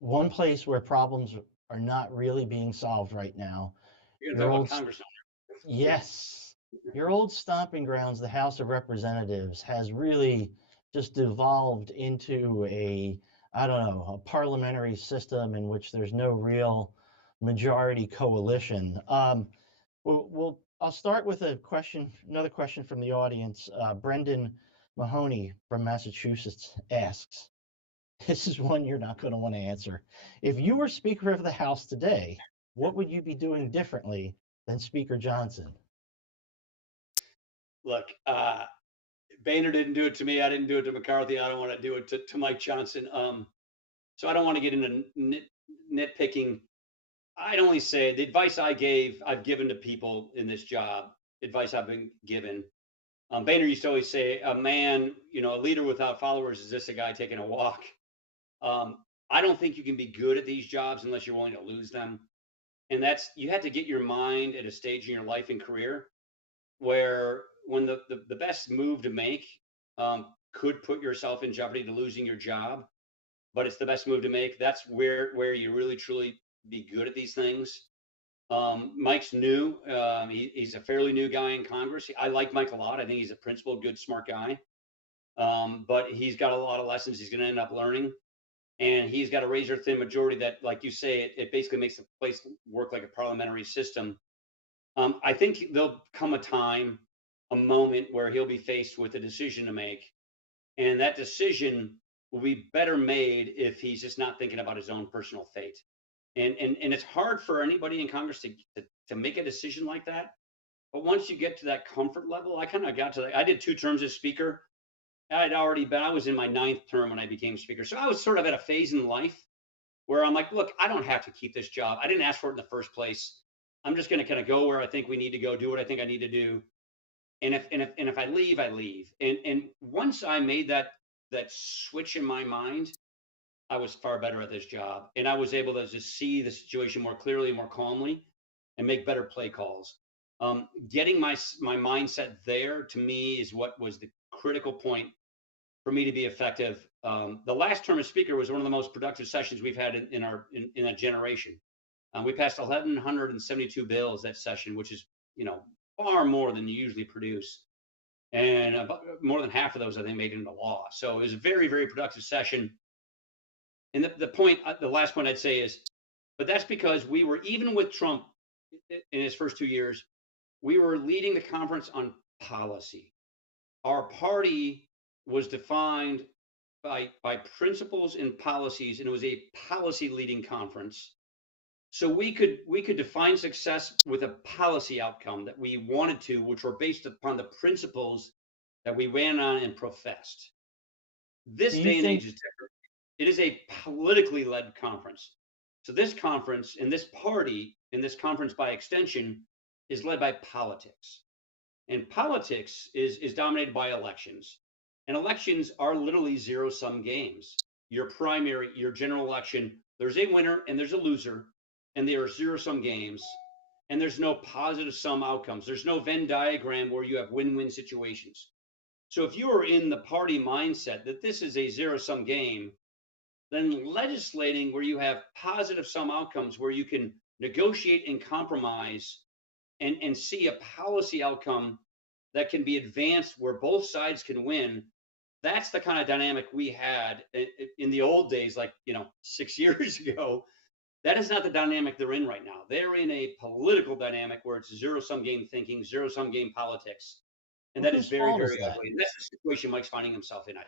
one place where problems are not really being solved right now. You're going to Your talk old, about Congress. yes, your old stomping grounds, the House of Representatives, has really just devolved into I don't know, a parliamentary system in which there's no real majority coalition. I'll start with another question from the audience. Brendan Mahoney from Massachusetts asks, this is one you're not going to want to answer. If you were Speaker of the House today, what would you be doing differently than Speaker Johnson? Look, Boehner didn't do it to me. I didn't do it to McCarthy. I don't want to do it to Mike Johnson. So I don't want to get into nitpicking. I'd only say the advice I've given to people in this job, advice I've been given. Boehner used to always say, a man, a leader without followers is just a guy taking a walk. I don't think you can be good at these jobs unless you're willing to lose them. And you have to get your mind at a stage in your life and career where when the best move to make could put yourself in jeopardy to losing your job, but it's the best move to make. That's where you really truly be good at these things. Mike's new. He's a fairly new guy in Congress. I like Mike a lot. I think he's a principled, good, smart guy. But he's got a lot of lessons he's going to end up learning. And he's got a razor thin majority that, like you say, it basically makes the place work like a parliamentary system. I think there'll come a moment where he'll be faced with a decision to make. And that decision will be better made if he's just not thinking about his own personal fate. And it's hard for anybody in Congress to make a decision like that. But once you get to that comfort level, I kind of got to that. I did 2 terms as Speaker. I was in my 9th term when I became Speaker. So I was sort of at a phase in life where I'm like, look, I don't have to keep this job. I didn't ask for it in the first place. I'm just going to kind of go where I think we need to go, do what I think I need to do. And if I leave, I leave. And once I made that switch in my mind, I was far better at this job. And I was able to just see the situation more clearly, more calmly, and make better play calls. Getting my mindset there, to me, is what was the critical point for me to be effective. The last term as Speaker was one of the most productive sessions we've had in a generation. We passed 1,172 bills that session, which is far more than you usually produce, and more than half of those I think made it into law. So it was a very, very productive session. And the last point I'd say is, but that's because we were, even with Trump in his first 2 years, we were leading the conference on policy. Our party was defined by principles and policies, and it was a policy leading conference. So we could define success with a policy outcome that we wanted to, which were based upon the principles that we ran on and professed. This Do you day and think age is different. It is a politically led conference. So this conference and this party and this conference by extension is led by politics. And politics is dominated by elections. And elections are literally zero-sum games. Your general election, there's a winner and there's a loser, and they are zero-sum games. And there's no positive sum outcomes. There's no Venn diagram where you have win-win situations. So if you are in the party mindset that this is a zero-sum game, then legislating where you have positive sum outcomes, where you can negotiate and compromise and see a policy outcome that can be advanced where both sides can win, that's the kind of dynamic we had in the old days, like 6 years ago. That is not the dynamic they're in right now. They're in a political dynamic where it's zero-sum game thinking, zero-sum game politics. And well, that is whose very, fault is very that? ugly. And that's the situation Mike's finding himself in, I